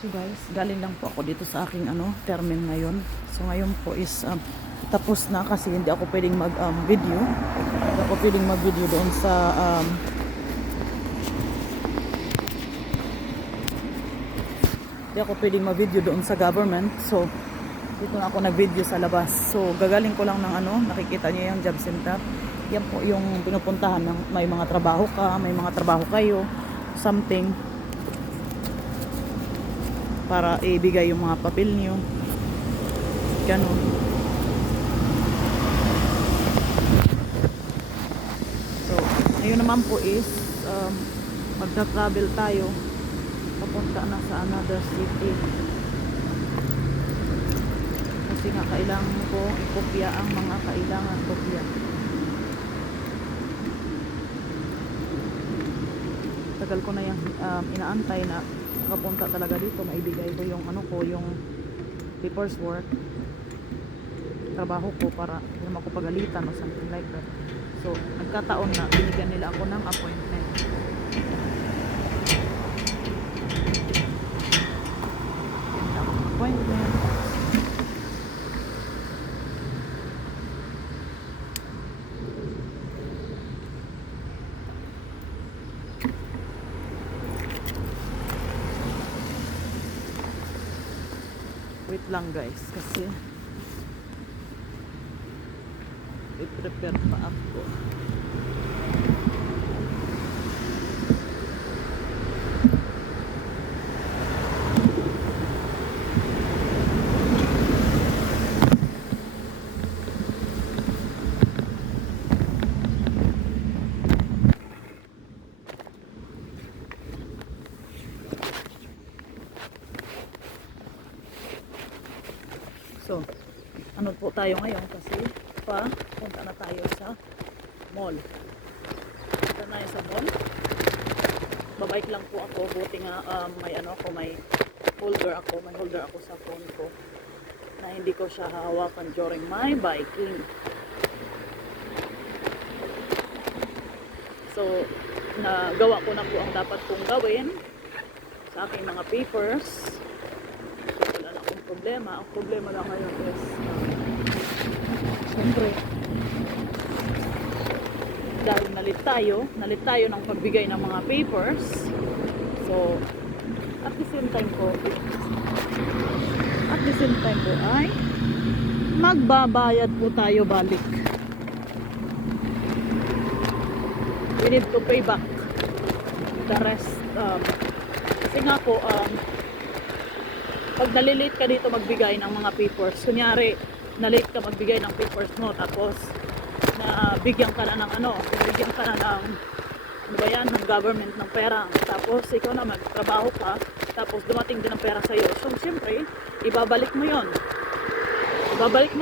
So guys, galing lang po ako dito sa aking terminal ngayon. So ngayon po is tapos na kasi hindi ako pwedeng mag video. Hindi ako pwedeng mag video doon sa hindi ako pwedeng mag video doon sa government. So dito na ako nag-video sa labas. So gagaling ko lang ng nakikita niyo yung job center. Yan po yung pinupuntahan ng may mga trabaho ka, may mga trabaho kayo, something para ibigay yung mga papel niyo. Ganun. So, ngayon naman po is magta-travel tayo papunta na sa another city. Kasi nga kailangan ko ikopya ang mga kailangan kopya. Tagal ko na yung inaantay na kapunta talaga dito, maibigay ko yung yung papers work, trabaho ko para hindi ako pagalitan o something like that. So nagkataon na binigyan nila ako ng appointment. Wait lang guys, kasi i-prepare pa ako. So, ano po tayo ngayon kasi punta na tayo sa mall. Punta na tayo sa mall. Babike lang po ako, buti nga may holder ako sa phone ko na hindi ko siya hahawakan during my biking. So, nagawa ko na po ang dapat kong gawin sa aking mga papers. Ang problema lang ngayon is siyempre dahil nalit tayo ng pagbigay ng mga papers. So at the same time po ay magbabayad po tayo balik. We need to pay back the rest. Kasi nga po pag nalilate ka dito magbigay ng mga papers, kunyari nalate ka magbigay ng papers mo, tapos bigyan ka na ng ng government ng pera, tapos ikaw na magtrabaho ka, tapos dumating din ang pera sa'yo. So siyempre ibabalik mo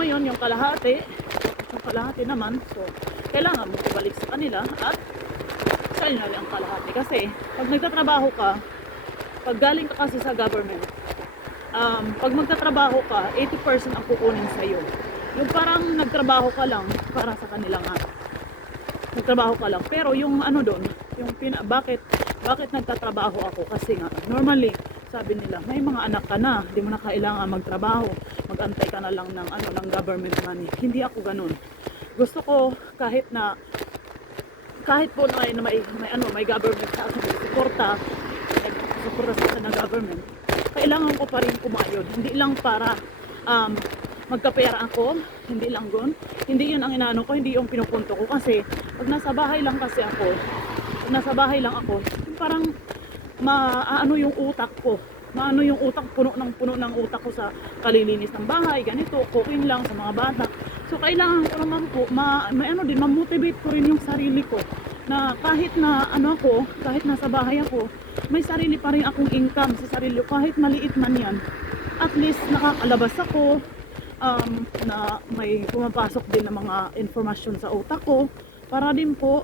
yon yung kalahati naman. So kailangan mo ibalik sa kanila at sa inyo ang kalahati. Kasi pag nagtatrabaho ka, pag galing ka kasi sa government, pag magtatrabaho ka, 80% ang kukunin sa'yo. Yung parang nagtrabaho ka lang para sa kanila nga. Nagtrabaho ka lang. Pero yung doon, yung bakit nagtatrabaho ako? Kasi nga, normally, sabi nila, may mga anak ka na, hindi mo na kailangan magtrabaho. Mag-antay ka na lang ng government money. Hindi ako ganun. Gusto ko kahit po na may government sa akin, suporta sa akin ng government, kailangan ko pa rin kumayod. Hindi lang para magkapera ako, hindi lang gun. Hindi yun ang inaano ko, hindi yung pinupunto ko. Kasi pag nasa bahay lang ako, parang maano yung utak ko. Puno ng utak ko sa kalilinis ng bahay, ganito, cooking lang sa mga bata. So kailangan ko naman po ma-motivate ko rin yung sarili ko na kahit nasa bahay ako, may sarili pa rin akong income sa sarili ko, kahit maliit man yan. At least nakakalabas ako, na may pumapasok din ng mga informasyon sa utak ko para din po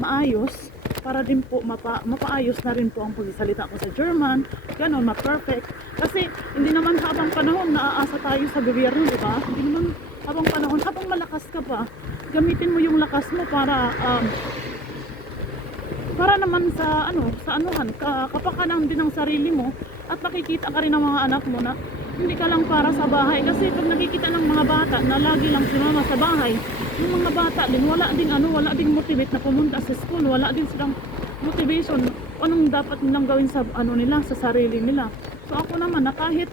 maayos, para din po mapaayos na rin po ang pagsasalita ko sa German, ganun, ma-perfect. Kasi hindi naman habang panahon naaasa tayo sa gobyerno, di ba? Hindi naman habang panahon, habang malakas ka pa, gamitin mo yung lakas mo para naman sa kapakanan din ng sarili mo at makikita ka rin ng mga anak mo na hindi ka lang para sa bahay. Kasi pag nakikita ng mga bata na lagi lang sumama sa bahay, yung mga bata din wala ding motivate na pumunta sa school, wala din silang motivation anong dapat nilang gawin sa nila, sa sarili nila. So ako naman na kahit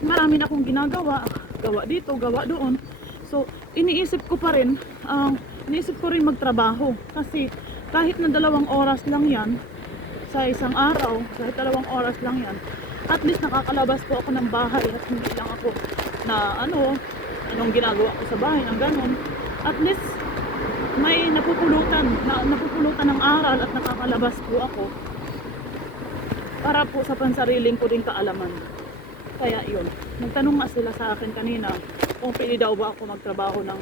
marami na akong ginagawa, gawa dito, gawa doon, so iniisip ko rin magtrabaho. Kasi kahit na 2 oras lang yan sa isang araw, kahit 2 oras lang yan, at least nakakalabas po ako ng bahay at hindi lang ako na anong ginagawa ko sa bahay ng ganun. At least may napupulutan ng aral at nakakalabas po ako para po sa pansariling ko din kaalaman. Kaya yun, nagtanong nga sila sa akin kanina kung pili daw ba ako magtrabaho ng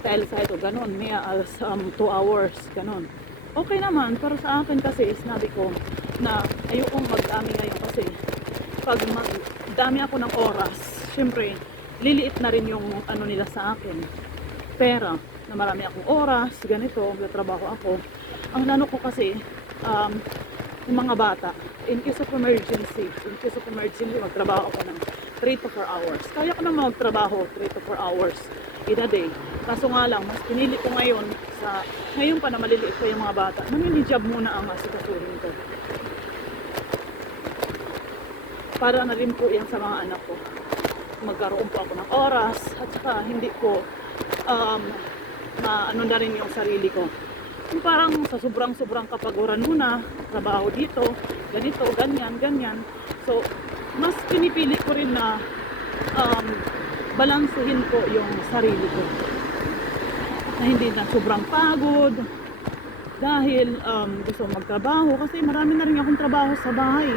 dahil sa ito, ganun, may 2 hours, ganun. Okay naman, pero sa akin kasi sinabi ko na ayokong magdami ngayon kasi pag magdami ako ng oras, syempre liliit na rin yung nila sa akin, pera, na marami akong oras, ganito, magtatrabaho ako. Ang lano ko kasi, yung mga bata, in case of emergency, magtrabaho ako ng 3 to 4 hours. Kaya ko na magtrabaho 3 to 4 hours in a day. Kaso nga lang, mas pinili ko ngayon pa na maliliit pa yung mga bata, nanginijab muna ang asikasuhin ko. Para na rin po yan sa mga anak ko. Magkaroon po ako ng oras, at saka hindi ko na rin yung sarili ko. Yung parang sa sobrang kapaguran muna, trabaho dito, ganito, ganyan. So, mas pinipili ko rin na balansehin ko yung sarili ko. Na hindi na sobrang pagod, dahil gusto magtrabaho, kasi marami na rin akong trabaho sa bahay.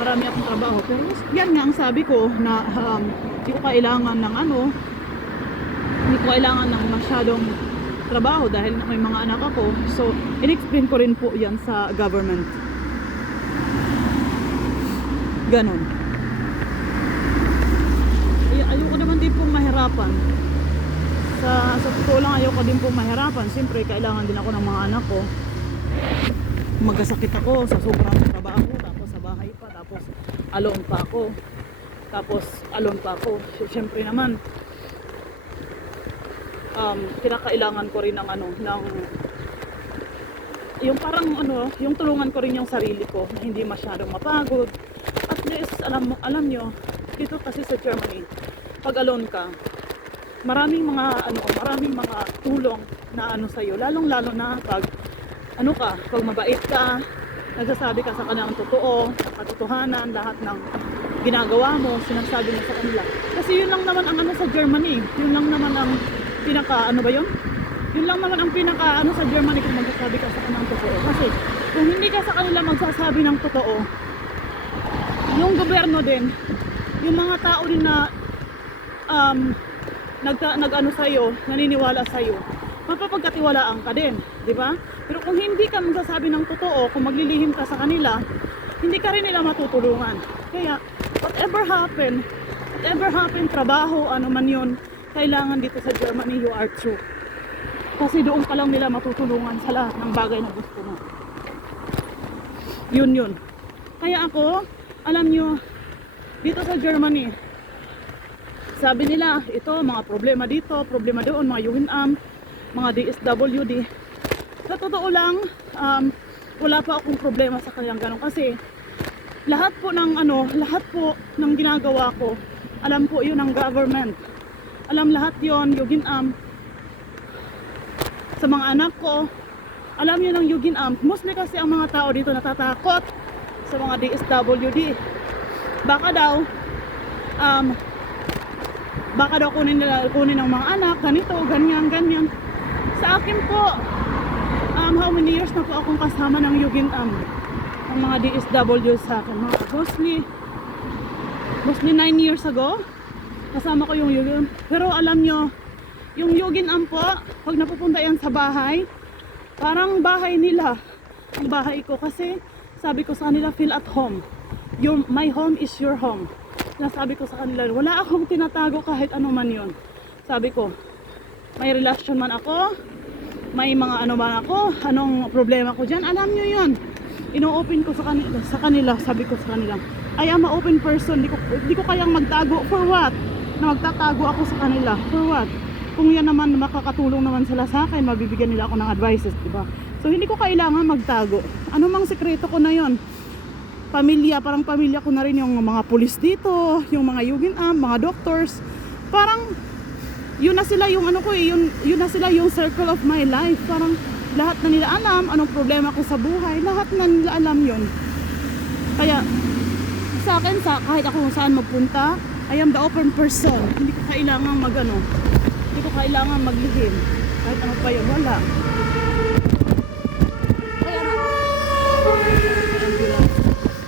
Marami akong trabaho. Pero yan nga ang sabi ko na hindi ko kailangan ng masyadong trabaho dahil may mga anak ako. So, in-explain ko rin po yan sa government. Ganon. Ayoko naman din pong mahirapan. Sa totoo lang, ayoko din pong mahirapan. Siyempre, kailangan din ako ng mga anak ko. Magkasakit ako sa sobrang trabaho, tapos sa bahay pa, tapos alone pa ako. So, siyempre naman, kinakailangan ko rin ng yung parang yung tulungan ko rin yung sarili ko na hindi masyadong mapagod. At least alam nyo, dito kasi sa Germany, pag alone ka, maraming mga tulong na sa iyo, lalong-lalo na pag pag mabait ka, nagsasabi ka sa kanila ng totoo, katotohanan, lahat ng ginagawa mo, sinasabi mo sa kanila. Kasi yun lang naman ang sa Germany, yun lang naman ang pinaka yun lang naman ang pinaka sa Germany kung magsasabi ka sa kanila ng totoo. Kasi kung hindi ka sa kanila magsasabi ng totoo, yung gobyerno din, yung mga tao din na sa'yo, naniniwala sa'yo, mapapagkatiwalaan ka din, di ba? Pero kung hindi ka magsasabi ng totoo, kung maglilihim ka sa kanila, hindi ka rin nila matutulungan. Kaya, whatever happen, trabaho, man yun, kailangan dito sa Germany, you are true. Kasi doon ka lang nila matutulungan sa lahat ng bagay na gusto mo. Yun. Kaya ako, alam nyo, dito sa Germany, sabi nila, ito, mga problema dito, problema doon, mga UNAM, mga DSWD. Sa totoo lang, wala pa akong problema sa kanyang ganun. Kasi, lahat po ng ginagawa ko, alam po yun ng government. Alam lahat yun, UNAM. Sa mga anak ko, alam yun ng UNAM. Mostly kasi ang mga tao dito natatakot sa mga DSWD. Baka daw kunin ng mga anak, ganito, ganyan. Sa akin po, how many years na po akong kasama ng UNAM, ng mga DSW sa akin, mostly 9 years ago, kasama ko yung UNAM. Pero alam nyo, yung UNAM po, pag napupunta yan sa bahay, parang bahay nila, ang bahay ko, kasi sabi ko sa kanila, feel at home. My home is your home. Nasabi ko sa kanila, wala akong tinatago kahit ano man yun. Sabi ko, may relasyon man ako, may mga man ako, anong problema ko dyan, alam nyo yun. ino-open ko sa kanila, sabi ko sa kanila, I am a open person, di ko kayang magtago. For what? Na magtatago ako sa kanila, for what? Kung yan naman, makakatulong naman sila sa akin, mabibigyan nila ako ng advices, di ba? So hindi ko kailangan magtago. Ano mang sekreto ko na yon. Pamilya, parang pamilya ko na rin yung mga pulis dito, yung mga UGNAM, mga doctors. Parang yun na sila yung ano ko eh, yun na sila yung circle of my life. Parang lahat na nila alam anong problema ko sa buhay, lahat na nila alam yun. Kaya sa akin, kahit ako saan magpunta, I am the open person. Hindi ko kailangan hindi ko kailangan maglihim. Kahit ano pa yun, wala.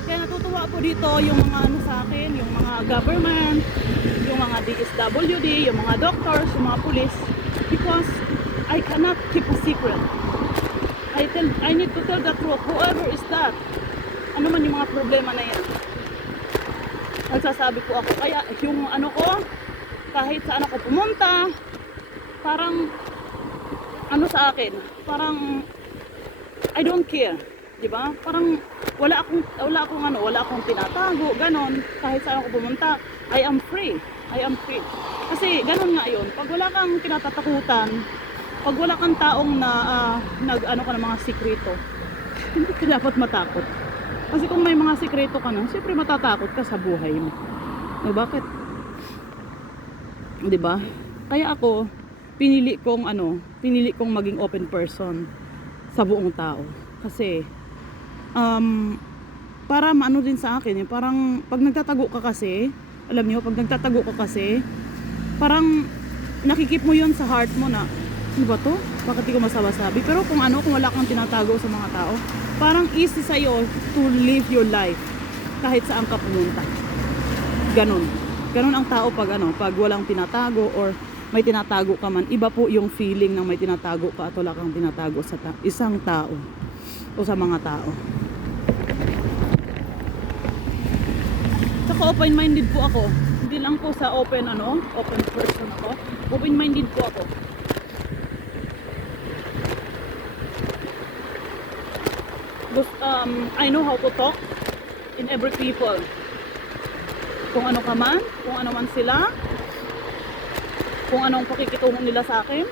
Kaya natutuwa po dito yung mga ano sa akin, yung mga government, yung mga DSWD, yung mga doctors, yung mga police, because I cannot keep a secret. I need to tell the truth, whoever is that. Ano man yung mga problema na yan, nagsasabi po ako. Kaya yung ano ko, kahit saan ako pumunta, parang ano sa akin, parang I don't care, di ba? Parang wala akong tinatago, ganon. Kahit saan ako pumunta, I am free. Kasi ganon nga yun. Pag wala kang kinatatakutan, pag wala kang taong na nag-ano ka ng mga sikreto, hindi ka dapat matakot. Kasi kung may mga sikreto ka na, siyempre matatakot ka sa buhay mo. No, bakit? 'Di ba? Kaya ako pinili kong maging open person sa buong tao. Kasi para maano din sa akin, parang pag nagtatago ka kasi, alam niyo, pag nagtatago ka kasi, parang nakikip mo 'yon sa heart mo na, ano ba to? Bakit di ko masabi? Pero kung wala kang tinatago sa mga tao, parang easy sa'yo to live your life kahit saan ka pumunta. Ganon ang tao pag walang tinatago or may tinatago ka man. Iba po yung feeling ng may tinatago ka at wala kang tinatago sa isang tao o sa mga tao. Saka open-minded po ako. Hindi lang po sa open person ako. Open-minded po ako. I know how to talk in every people. Kung ano ka man, kung ano man sila, kung anong pakikitungo nila sa akin,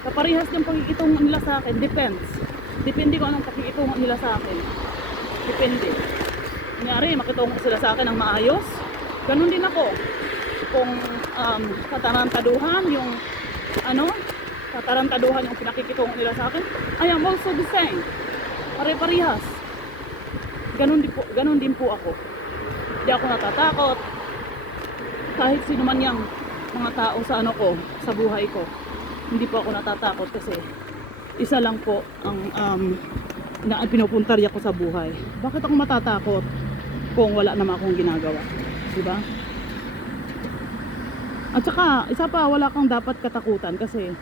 kaparehas yung pakikitungo nila sa akin, depende kung anong pakikitungo nila sa akin, depende. Kunyari, makitungo sila sa akin ng maayos, ganun din ako. Kung katarantaduhan yung pinakikitungo nila sa akin, I am also the same. Pare-parehas. Ganun din po ako. Hindi ako natatakot. Kahit sino man yang mga tao sa sa buhay ko, hindi po ako natatakot kasi isa lang po ang pinupuntarya ko sa buhay. Bakit ako matatakot kung wala naman akong ginagawa? Diba? At saka, isa pa, wala kang dapat katakutan kasi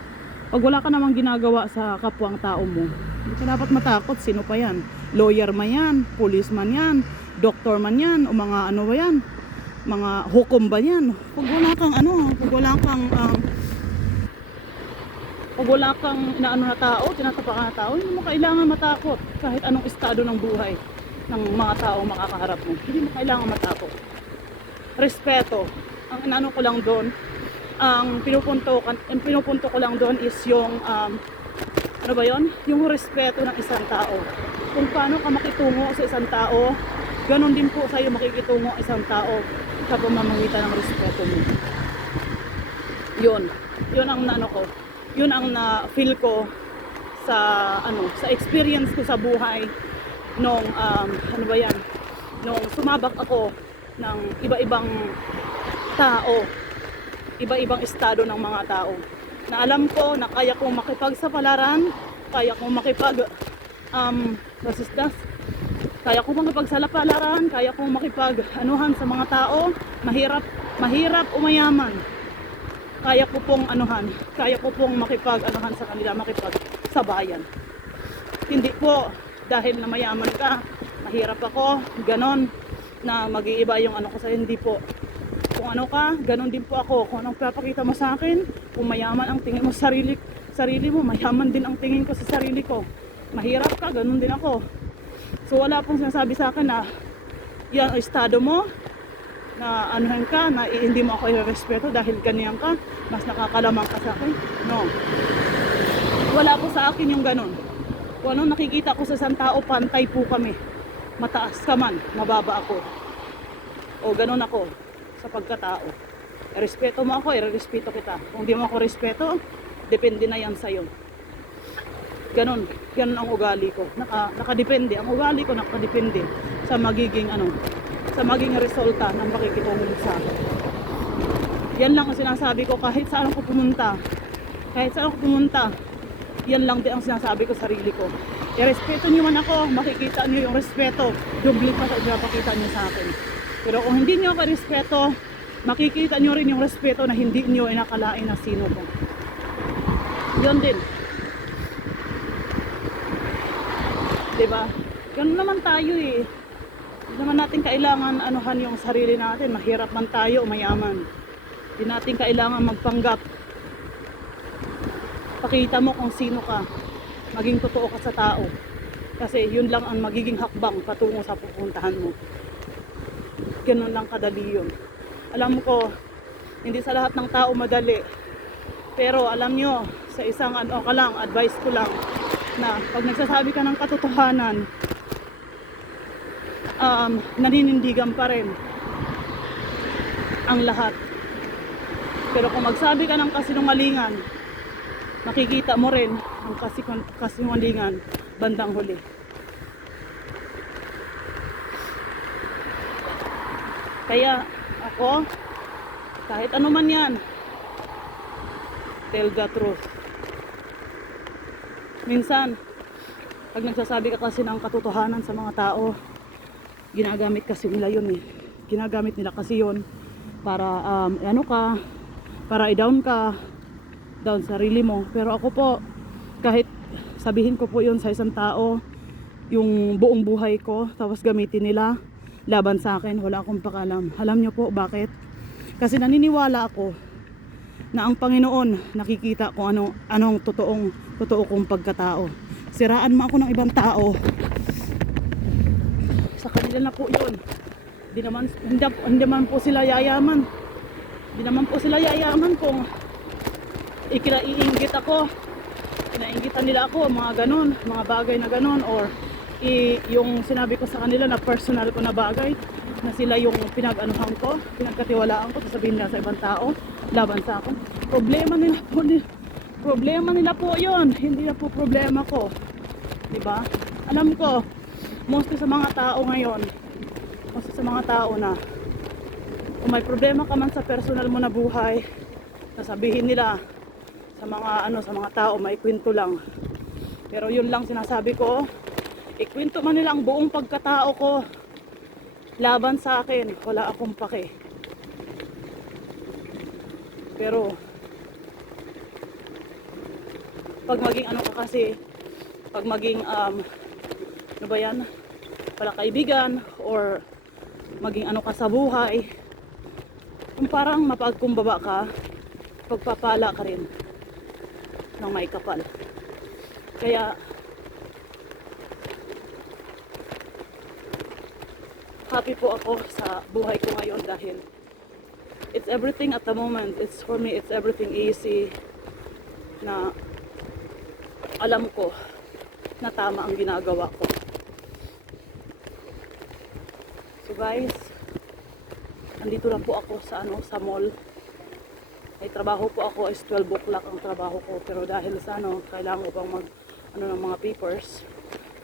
pag wala ka namang ginagawa sa kapwang tao mo, hindi ka dapat matakot. Sino pa yan? Lawyer man yan, police man yan, doktor man yan, o mga ba yan? Mga hukom ba yan? Pag wala kang inaano na tao, tinatapakan na tao, hindi mo kailangan matakot. Kahit anong estado ng buhay ng mga tao makakaharap mo, hindi mo kailangan matakot. Respeto. Ang inaano ko lang doon, ang pinupunto ko lang doon is yung yung respeto ng isang tao. Kung paano ka makitungo sa isang tao, ganon din po sa'yo makikitungo isang tao sa pamamagitan ng respeto mo. Yun ang yun ang na-feel ko sa experience ko sa buhay nung nung sumabak ako ng iba-ibang tao, iba-ibang estado ng mga tao, na alam ko na kaya kong makipagsapalaran, kaya kong kaya kong makipagsapalaran, kaya kong makipag-anuhan sa mga tao, mahirap o mayaman. Kaya ko pong makipag-anuhan sa kanila, makipagsabayan. Hindi po dahil na mayaman ka, mahirap ako, ganon, na mag-iiba yung ko sa'yo. Hindi po. Kung ka, ganon din po ako. Kung anong papakita mo sa akin, kung mayaman ang tingin mo sa sarili mo, mayaman din ang tingin ko sa sarili ko. Mahirap ka, ganon din ako. So wala pong sinasabi sa akin na yan ang estado mo, na anuhan ka, na hindi mo ako i-respeto dahil ganyan ka, mas nakakalamang ka sa akin. No. Wala po sa akin yung ganun. Kung anong nakikita ko sa isang tao, pantay po kami. Mataas ka man, mababa ako. O ganun ako sa pagkatao. Respeto mo ako, i-respeto kita. Kung di mo ako respeto, depende na yan sa'yo. Ganun ang ugali ko. Nakadepende. Ang ugali ko nakadepende sa magiging sa magiging resulta ng pakikitungo sa akin. Yan lang ang sinasabi ko kahit saan ako pumunta. Kahit saan ako pumunta, yan lang din ang sinasabi ko sa sarili ko. I-respeto niyo man ako, makikita niyo yung respeto. Doble pa sa ipapakita niyo sa akin. Pero kung hindi niyo ako respeto, makikita niyo rin yung respeto na hindi niyo inakalain na sino ko. Yun din. Diba? Ganun naman tayo eh. Hindi naman natin kailangan anuhan yung sarili natin. Mahirap man tayo, mayaman. Hindi natin kailangan magpanggap. Pakita mo kung sino ka. Maging totoo ka sa tao. Kasi yun lang ang magiging hakbang patungo sa pupuntahan mo. Ganun lang kadali yun. Alam ko, hindi sa lahat ng tao madali. Pero alam nyo, sa isang advice ko lang, na pag nagsasabi ka ng katotohanan, naninindigan pa rin ang lahat. Pero kung magsabi ka ng kasinungalingan, makikita mo rin ang kasinungalingan bandang huli. Kaya ako, kahit ano man yan, tell the truth. Minsan, pag nagsasabi ka kasi ng katotohanan sa mga tao, ginagamit kasi nila yun eh. Ginagamit nila kasi yun para para i-down ka, down sarili mo. Pero ako po, kahit sabihin ko po yun sa isang tao, yung buong buhay ko, tapos gamitin nila laban sa akin, wala akong pakalam. Alam nyo po bakit? Kasi naniniwala ako na ang Panginoon nakikita kung anong totoo kong pagkatao. Siraan mo ako ng ibang tao, sa kanila na po yun. Hindi naman po sila yayaman. Hindi naman po sila yayaman kung iinggit ako. Inainggitan nila ako, mga ganon, mga bagay na ganon, or yung sinabi ko sa kanila na personal ko na bagay, na sila yung pinag-anuhan ko, pinagkatiwalaan ko, sasabihin nila sa ibang tao, laban sa akin. Problema nila po yun, hindi na po problema ko. Diba? Alam ko, most sa mga tao ngayon, most sa mga tao na, kung may problema ka man sa personal mo na buhay, sasabihin nila sa mga tao, may kwento lang. Pero yun lang sinasabi ko, ikwento man nila ang buong pagkatao ko, laban sa akin, wala akong pake. Pero pag maging pag maging pala kaibigan, or maging ka sa buhay, kung parang mapagkumbaba ka, pagpapala ka rin ng may kapal. Kaya happy po ako sa buhay ko ngayon dahil it's everything at the moment. For me, it's everything easy, na alam ko na tama ang ginagawa ko. So guys, andito lang po ako sa mall. May trabaho po ako, is 12 o'clock ang trabaho ko, pero dahil sa kailangan ko pang ng mga papers,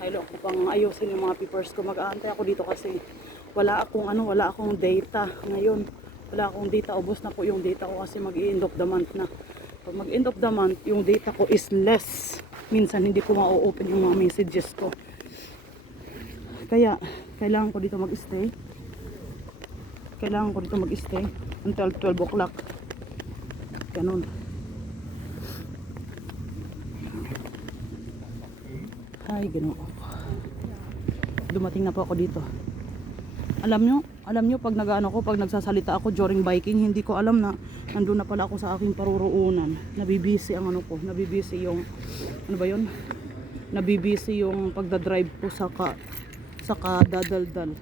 kailangan ko pang ayusin yung mga papers ko. Mag-aantay ako dito kasi wala akong data ngayon. Wala akong data, ubos na po yung data ko kasi mag-end of the month na. Pag mag-end of the month, yung data ko is less. Minsan hindi ko ma-open yung mga messages ko. Kaya kailangan ko dito mag-stay. Until 12 o'clock. Ganun. Ay, ganun ako. Dumating na po ako dito. Alam nyo pag pag nagsasalita ako during biking, hindi ko alam na nandun na pala ako sa aking paruroonan. Nabibisi ang nabibisi yung Nabibisi yung pagdadrive ko saka dadaldal.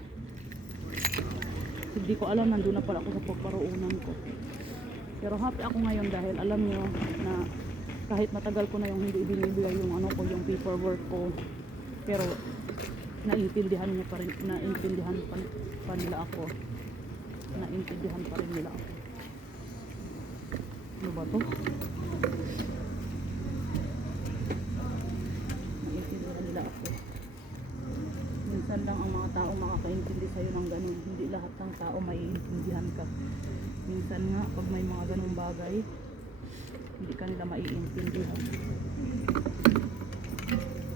Hindi ko alam, nandun na pala ako sa pagparuunan ko. Pero happy ako ngayon dahil alam nyo na kahit matagal ko na yung hindi ibinibigay yung ano ko, yung paperwork ko, pero naintindihan niya pa rin, naintindihan pa nila ako. Naintindihan pa rin nila ako. Ano ba to? Naintindihan nila ako. Minsan lang ang mga tao makakaintindi sa'yo ng ganun. Hindi lahat ng tao maiintindihan ka. Minsan nga, pag may mga ganung bagay, hindi ka nila maiintindihan.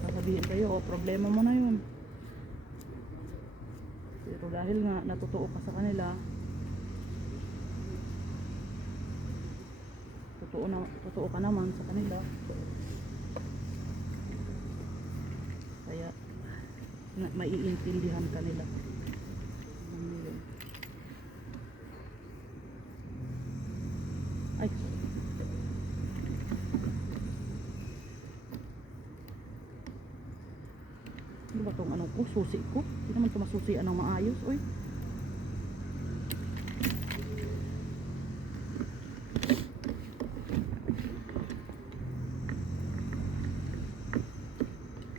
Sasabihin kayo, oh, problema mo na yun. Pero dahil nga natutuo ka sa kanila, totoo ka naman sa kanila, kaya maiintindihan ka nila. Ay, ano ba itong ano ko? Susi ko? Hindi naman ito masusian ng maayos. Uy,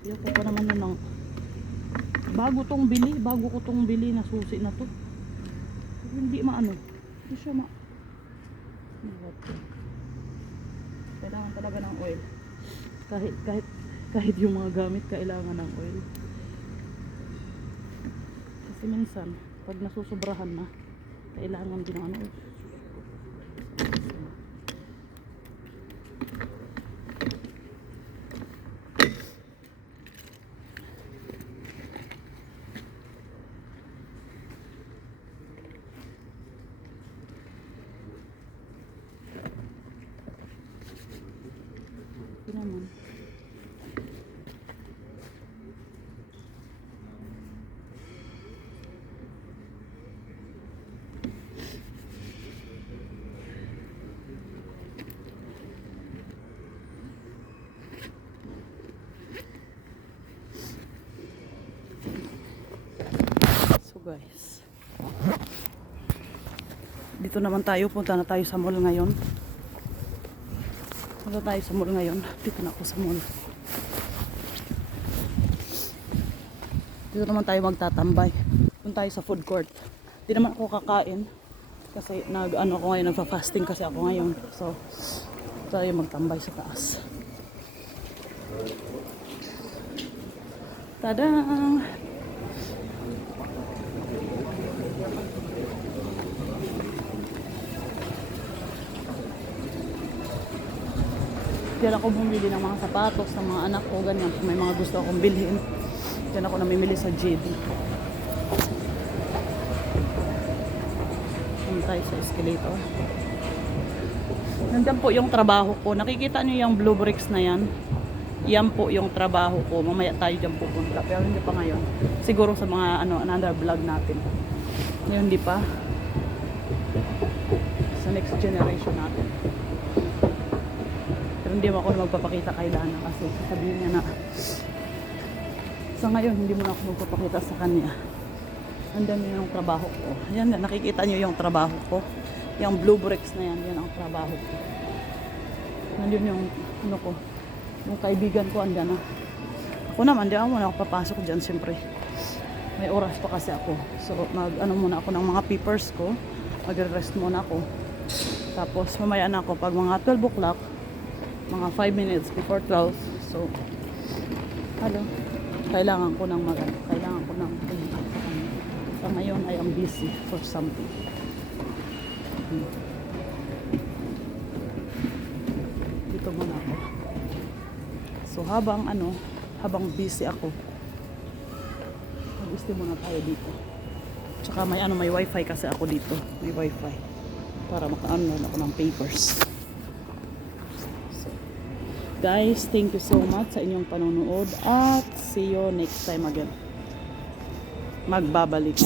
ayaw ko pa naman nun ng bago ko tong bili na susi na to. Hindi maano, hindi siya kailangan talaga ng oil. Kahit yung mga gamit kailangan ng oil. Kasi minsan pag nasusobrahan na, kailangan din ng ano. Ito naman. So guys, dito naman tayo, punta na tayo sa mall ngayon. Dito na ako sa mall. Dito naman tayo magtatambay. Punta tayo sa food court. Di naman ako kakain kasi nagfa-fasting kasi ako ngayon. So tayo magtambay sa taas. Tadang! Diyan ako bumili ng mga sapatos ng mga anak ko, ganyan. Kung may mga gusto akong bilhin, diyan ako namimili sa JD. Tayo sa escalator. Nandiyan po yung trabaho ko. Nakikita nyo yung blue bricks na yan? Yan po yung trabaho ko. Mamaya tayo dyan pupunta. Pero hindi pa ngayon. Siguro sa mga another vlog natin. Ngayon hindi pa. Sa next generation natin. Pero hindi mo ako na magpapakita kay Lana kasi sabihin niya na sa ngayon hindi mo na ako magpapakita sa kanya. Andan yun yung trabaho ko. Ayan, nakikita nyo yung trabaho ko. Yung blue bricks na yan, yan ang trabaho ko. Nandun yung ko, yung kaibigan ko andan na. Ako naman, di ako muna ako papasok dyan siyempre. May oras pa kasi ako. So muna ako ng mga papers ko. Mag-rest muna ako. Tapos mamaya na ako pag mga 12 o'clock, mga 5 minutes before 12. So kailangan ko ng sa ngayon I am busy for something. Dito muna ako. So habang busy ako, mag-stay muna tayo dito. Tsaka may wifi kasi ako dito. May wifi. Para maka-unload ako ng papers. So, guys, thank you so much sa inyong panonood at see you next time again. Magbabalik.